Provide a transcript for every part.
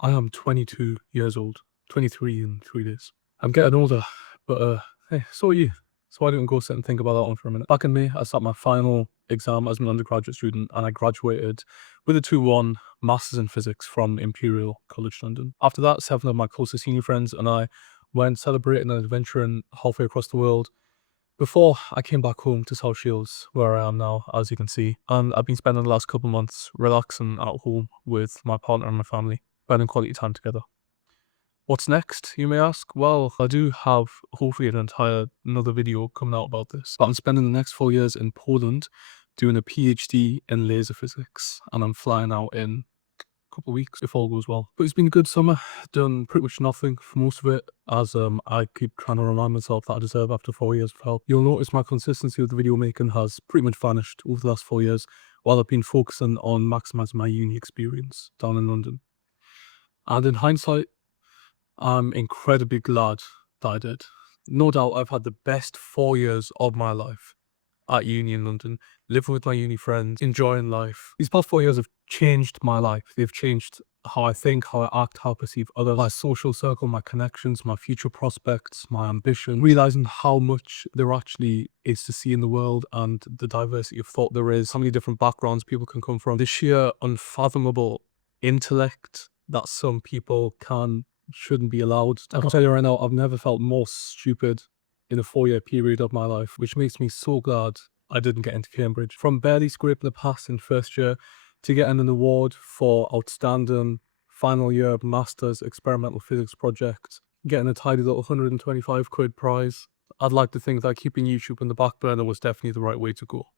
I am 22 years old, 23 in 3 days. I'm getting older, but hey, so are you. So why don't we go sit and think about that one for a minute? Back in May, I sat my final exam as an undergraduate student and I graduated with a 2-1 Masters in Physics from Imperial College London. After that, 7 of my closest uni friends and I went celebrating and adventuring halfway across the world before I came back home to South Shields, where I am now, as you can see. And I've been spending the last couple of months relaxing at home with my partner and my family, spending quality time together. What's next, you may ask? Well, I do have hopefully another video coming out about this. But I'm spending the next 4 years in Poland doing a PhD in laser physics, and I'm flying out in couple of weeks if all goes well. But it's been a good summer. Done pretty much nothing for most of it, as I keep trying to remind myself that I deserve after 4 years of help. You'll notice my consistency with the video making has pretty much vanished over the last 4 years, while I've been focusing on maximising my uni experience down in London. And in hindsight, I'm incredibly glad that I did. No doubt I've had the best 4 years of my life at uni in London, living with my uni friends, enjoying life. These past 4 years have changed my life. They've changed how I think, how I act, how I perceive others, my social circle, my connections, my future prospects, my ambition, realizing how much there actually is to see in the world and the diversity of thought there is, how many different backgrounds people can come from, the sheer unfathomable intellect that some people shouldn't be allowed. I can tell you right now, I've never felt more stupid in a 4-year period of my life, which makes me so glad I didn't get into Cambridge. From barely scraping the pass in first year to getting an award for outstanding final year master's experimental physics project, getting a tidy little 125 quid prize. I'd like to think that keeping YouTube in the back burner was definitely the right way to go.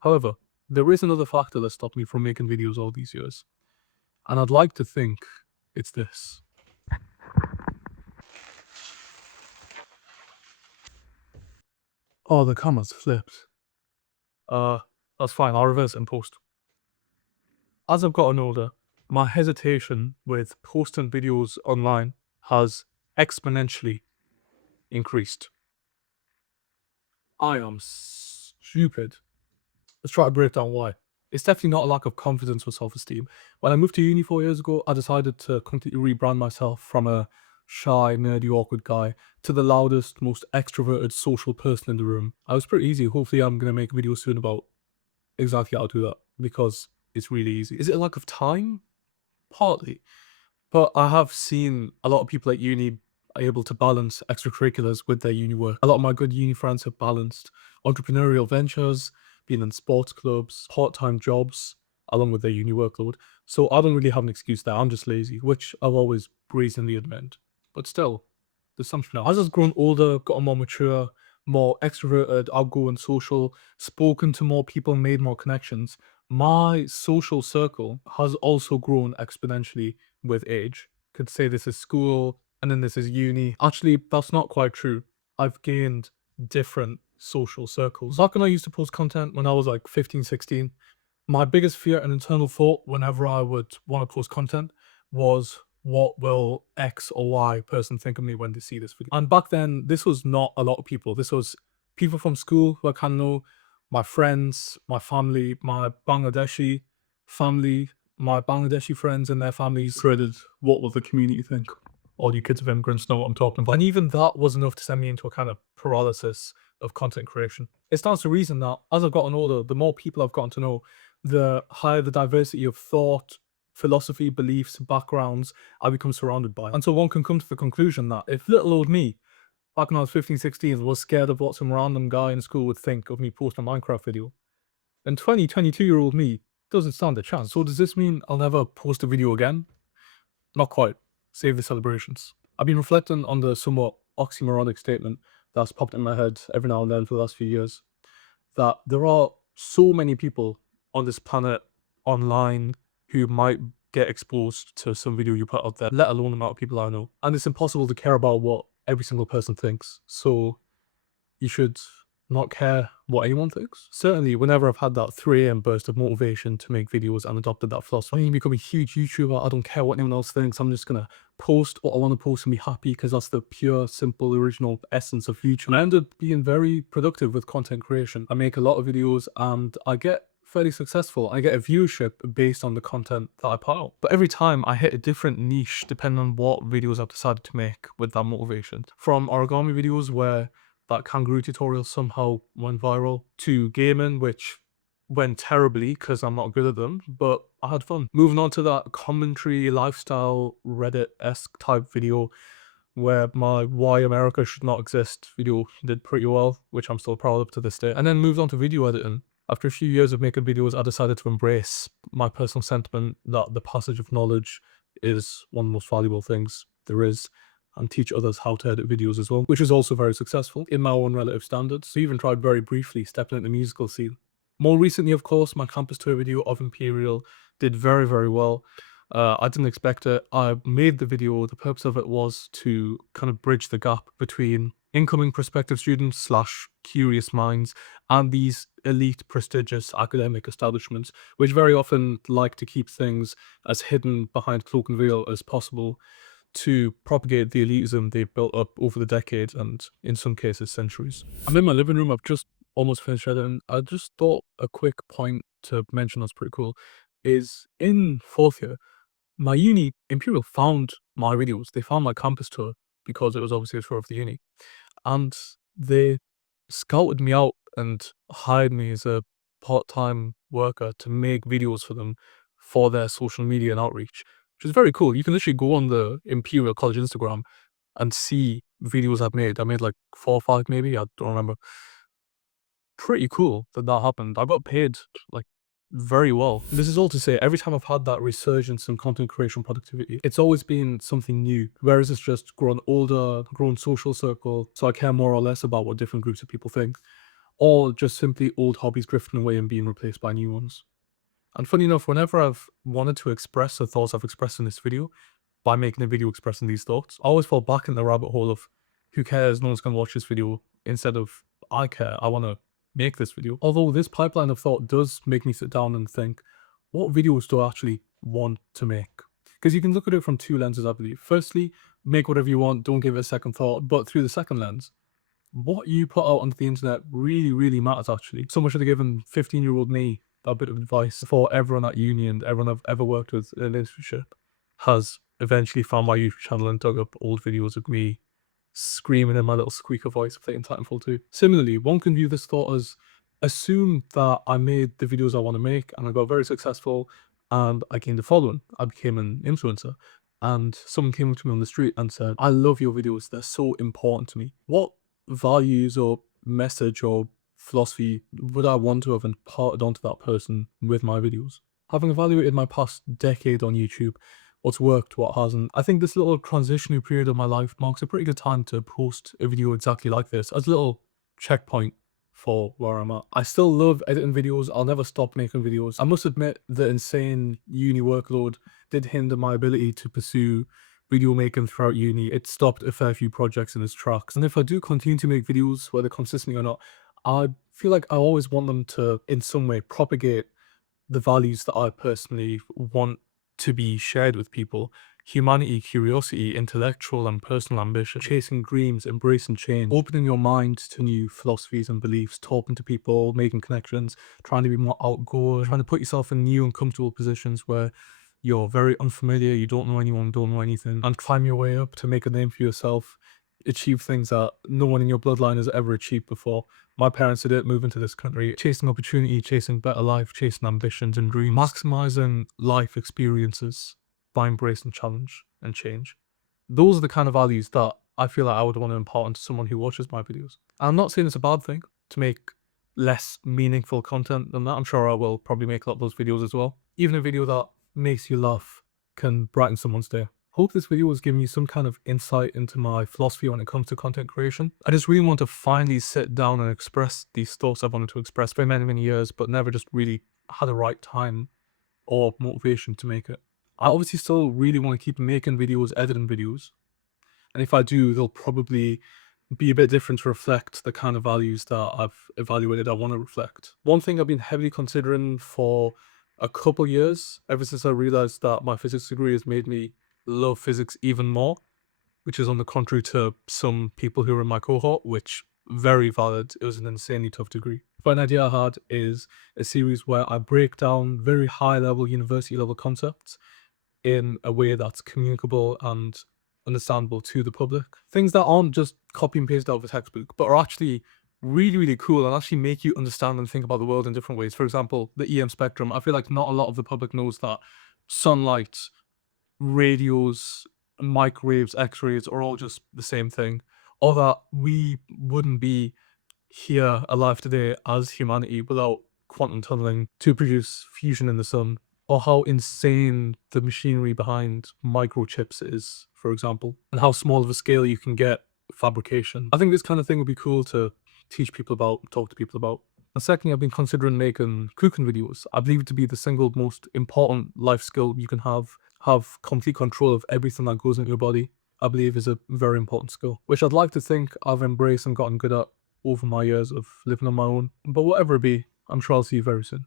However, there is another factor that stopped me from making videos all these years, and I'd like to think it's this. Oh, the camera's flipped. That's fine, I'll reverse it in post. As I've gotten older, my hesitation with posting videos online has exponentially increased. I am stupid. Let's try to break down why. It's definitely not a lack of confidence or self-esteem. When I moved to uni 4 years ago, I decided to completely rebrand myself from a shy, nerdy, awkward guy to the loudest, most extroverted, social person in the room. I was pretty easy. Hopefully I'm going to make a video soon about exactly how to do that, because it's really easy. Is it a lack of time? Partly. But I have seen a lot of people at uni are able to balance extracurriculars with their uni work. A lot of my good uni friends have balanced entrepreneurial ventures, being in sports clubs, part-time jobs, along with their uni workload. So I don't really have an excuse there. I'm just lazy, which I've always brazenly admitted. But still, there's something else. As I've grown older, gotten more mature, more extroverted, outgoing, social, spoken to more people, made more connections, my social circle has also grown exponentially with age. Could say this is school and then this is uni. Actually, that's not quite true. I've gained different social circles. Back when I used to post content when I was like 15, 16, my biggest fear and internal thought whenever I would want to post content was, what will X or Y person think of me when they see this video? And back then, this was not a lot of people. This was people from school who I kind of know, my friends, my family, my Bangladeshi family, my Bangladeshi friends and their families dreaded, what will the community think? All you kids of immigrants know what I'm talking about. And even that was enough to send me into a kind of paralysis of content creation. It stands to reason that as I've gotten older, the more people I've gotten to know, the higher the diversity of thought, philosophy, beliefs, backgrounds I become surrounded by. And so one can come to the conclusion that if little old me, back when I was 15, 16, was scared of what some random guy in school would think of me posting a Minecraft video, then 20, 22-year-old me doesn't stand a chance. So does this mean I'll never post a video again? Not quite. Save the celebrations. I've been reflecting on the somewhat oxymoronic statement that's popped in my head every now and then for the last few years, that there are so many people on this planet online who might get exposed to some video you put out there, let alone the amount of people I know. And it's impossible to care about what every single person thinks. So you should not care what anyone thinks. Certainly, whenever I've had that 3 AM burst of motivation to make videos and adopted that philosophy, when you become a huge YouTuber, I don't care what anyone else thinks. I'm just gonna post what I want to post and be happy, because that's the pure, simple, original essence of YouTube. And I ended up being very productive with content creation. I make a lot of videos and I get fairly successful. I get a viewership based on the content that I put out. But every time I hit a different niche depending on what videos I've decided to make with that motivation. From origami videos where that kangaroo tutorial somehow went viral, to gaming, which went terribly because I'm not good at them, but I had fun. Moving on to that commentary, lifestyle, Reddit-esque type video where my Why America Should Not Exist video did pretty well, which I'm still proud of to this day. And then moved on to video editing. After a few years of making videos, I decided to embrace my personal sentiment that the passage of knowledge is one of the most valuable things there is, and teach others how to edit videos as well, which is also very successful in my own relative standards. I even tried very briefly stepping into the musical scene. More recently, of course, my campus tour video of Imperial did very, very well. I didn't expect it. I made the video. The purpose of it was to kind of bridge the gap between incoming prospective students slash curious minds and these elite, prestigious academic establishments, which very often like to keep things as hidden behind cloak and veil as possible to propagate the elitism they've built up over the decades and, in some cases, centuries. I'm in my living room. I've just almost finished editing. I just thought a quick point to mention that's pretty cool is in fourth year, my uni, Imperial, found my videos. They found my campus tour because it was obviously a tour of the uni. And they scouted me out and hired me as a part-time worker to make videos for them for their social media and outreach, which is very cool. You can literally go on the Imperial College Instagram and see videos I've made. I made like 4 or 5 maybe, I don't remember. Pretty cool that that happened. I got paid like very well. This is all to say, every time I've had that resurgence in content creation productivity, it's always been something new. Whereas it's just grown older, grown social circle, so I care more or less about what different groups of people think, or just simply old hobbies drifting away and being replaced by new ones. And funny enough, whenever I've wanted to express the thoughts I've expressed in this video by making a video expressing these thoughts, I always fall back in the rabbit hole of who cares, no one's gonna watch this video, instead of I care, I wanna make this video. Although this pipeline of thought does make me sit down and think, what videos do I actually want to make? Because you can look at it from 2 lenses, I believe. Firstly, make whatever you want, don't give it a second thought, but through the second lens, what you put out onto the internet really, really matters actually. So much have given 15-year-old me a bit of advice for everyone at uni and everyone I've ever worked with in an internship has eventually found my YouTube channel and dug up old videos of me screaming in my little squeaker voice playing Titanfall 2. Similarly, one can view this thought as assume that I made the videos I want to make and I got very successful and I gained a following. I became an influencer. And someone came up to me on the street and said, I love your videos, they're so important to me. What values or message or philosophy would I want to have imparted onto that person with my videos? Having evaluated my past decade on YouTube, what's worked, what hasn't, I think this little transitionary period of my life marks a pretty good time to post a video exactly like this as a little checkpoint for where I'm at. I still love editing videos. I'll never stop making videos. I must admit the insane uni workload did hinder my ability to pursue video making throughout uni. It stopped a fair few projects in its tracks. And if I do continue to make videos, whether consistently or not, I feel like I always want them to, in some way, propagate the values that I personally want to be shared with people. Humanity, curiosity, intellectual and personal ambition, chasing dreams, embracing change, opening your mind to new philosophies and beliefs, talking to people, making connections, trying to be more outgoing, trying to put yourself in new and comfortable positions where you're very unfamiliar, you don't know anyone, don't know anything, and climb your way up to make a name for yourself, achieve things that no one in your bloodline has ever achieved before. My parents did it, moving to this country, chasing opportunity, chasing better life, chasing ambitions and dreams, maximizing life experiences by embracing challenge and change. Those are the kind of values that I feel like I would want to impart onto someone who watches my videos. I'm not saying it's a bad thing to make less meaningful content than that. I'm sure I will probably make a lot of those videos as well. Even a video that makes you laugh can brighten someone's day. Hope this video has given you some kind of insight into my philosophy when it comes to content creation. I just really want to finally sit down and express these thoughts I've wanted to express for many, many years, but never just really had the right time or motivation to make it. I obviously still really want to keep making videos, editing videos. And if I do, they'll probably be a bit different to reflect the kind of values that I've evaluated I want to reflect. One thing I've been heavily considering for a couple years, ever since I realized that my physics degree has made me love physics even more, which is on the contrary to some people who are in my cohort, which very valid. It was an insanely tough degree. But an idea I had is a series where I break down very high level, university level concepts in a way that's communicable and understandable to the public. Things that aren't just copy and paste out of a textbook, but are actually really, really cool and actually make you understand and think about the world in different ways. For example, the EM spectrum. I feel like not a lot of the public knows that sunlight, radios, microwaves, X-rays are all just the same thing, or that we wouldn't be here alive today as humanity without quantum tunneling to produce fusion in the sun, or how insane the machinery behind microchips is, for example, and how small of a scale you can get with fabrication. I think this kind of thing would be cool to teach people about, talk to people about. And secondly, I've been considering making cooking videos. I believe it to be the single most important life skill you can have complete control of everything that goes into your body. I believe is a very important skill, which I'd like to think I've embraced and gotten good at over my years of living on my own. But whatever it be, I'm sure I'll see you very soon.